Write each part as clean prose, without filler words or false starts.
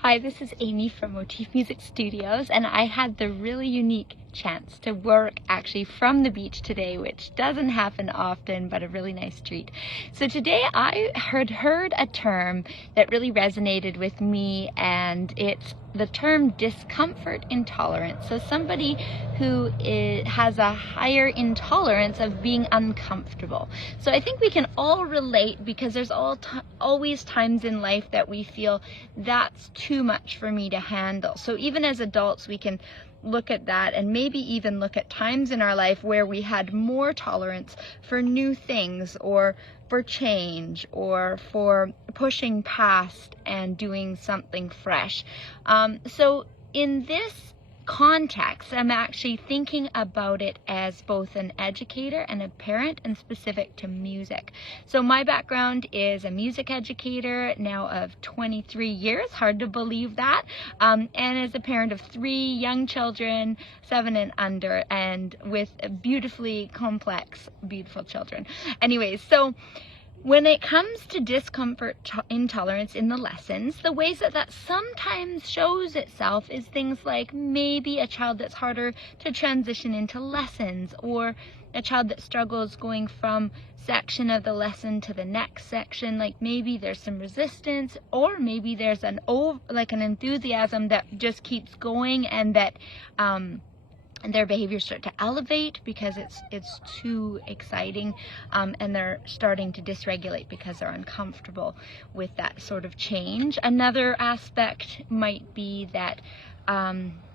Hi, this is Amy from Motif Music Studios, and I had the really unique chance to work actually from the beach today, which doesn't happen often, but a really nice treat. So today I heard a term that really resonated with me, and it's the term discomfort intolerance. So somebody who has a higher intolerance of being uncomfortable. So I think we can all relate, because there's always times in life that we feel that's too much for me to handle. So even as adults, we can look at that and maybe even look at times in our life where we had more tolerance for new things, or for change, or for pushing past and doing something fresh. So in this context, I'm actually thinking about it as both an educator and a parent, and specific to music. So my background is a music educator now of 23 years, hard to believe that, and as a parent of 3 young children, 7 and under, and with beautifully complex, beautiful children. Anyways, so when it comes to discomfort intolerance in the lessons, the ways that sometimes shows itself is things like maybe a child that's harder to transition into lessons, or a child that struggles going from section of the lesson to the next section. Like maybe there's some resistance, or maybe there's an enthusiasm that just keeps going, and that their behaviors start to elevate because it's too exciting, and they're starting to dysregulate because they're uncomfortable with that sort of change. Another aspect might be that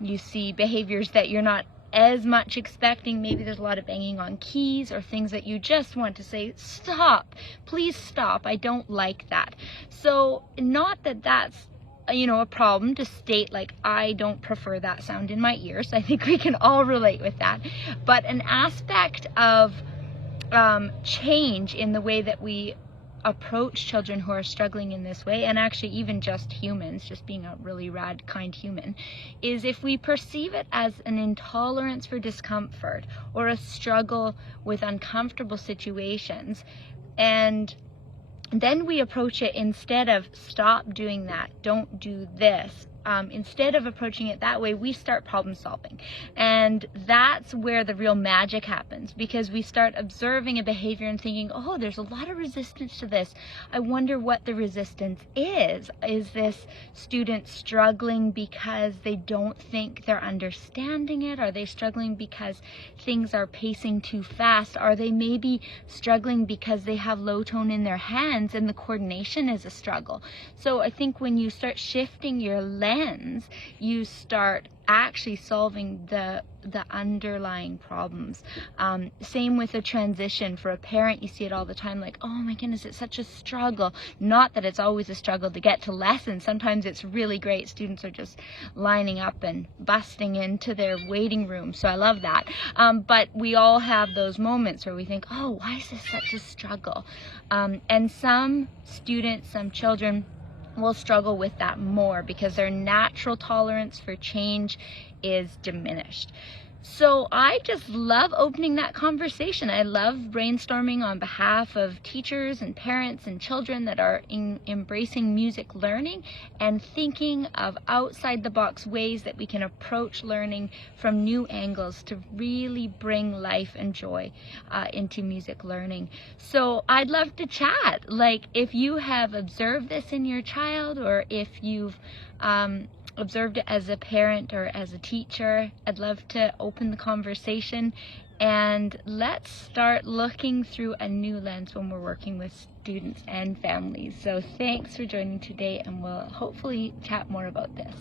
you see behaviors that you're not as much expecting. Maybe there's a lot of banging on keys, or things that you just want to say, stop, please stop, I don't like that. So not that that's a problem to state, like, I don't prefer that sound in my ears. I think we can all relate with that. But an aspect of change in the way that we approach children who are struggling in this way, and actually even just humans, just being a really rad, kind human, is if we perceive it as an intolerance for discomfort, or a struggle with uncomfortable situations, and then we approach it, instead of stop doing that, don't do this, instead of approaching it that way, we start problem solving. And that's where the real magic happens, because we start observing a behavior and thinking, oh, there's a lot of resistance to this. I wonder what the resistance is. Is this student struggling because they don't think they're understanding it? Are they struggling because things are pacing too fast? Are they maybe struggling because they have low tone in their hands and the coordination is a struggle? So I think when you start shifting your lens, you start actually solving the underlying problems. Same with a transition. For a parent, you see it all the time, like, oh my goodness, it's such a struggle. Not that it's always a struggle to get to lessons. Sometimes it's really great. Students are just lining up and busting into their waiting room, so I love that. But we all have those moments where we think, oh, why is this such a struggle? And some students, some children will struggle with that more, because their natural tolerance for change is diminished. So I just love opening that conversation. I love brainstorming on behalf of teachers and parents and children that are embracing music learning, and thinking of outside the box ways that we can approach learning from new angles to really bring life and joy into music learning. So I'd love to chat. Like, if you have observed this in your child, or if you've observed it as a parent or as a teacher, I'd love to open the conversation, and let's start looking through a new lens when we're working with students and families. So thanks for joining today, and we'll hopefully chat more about this.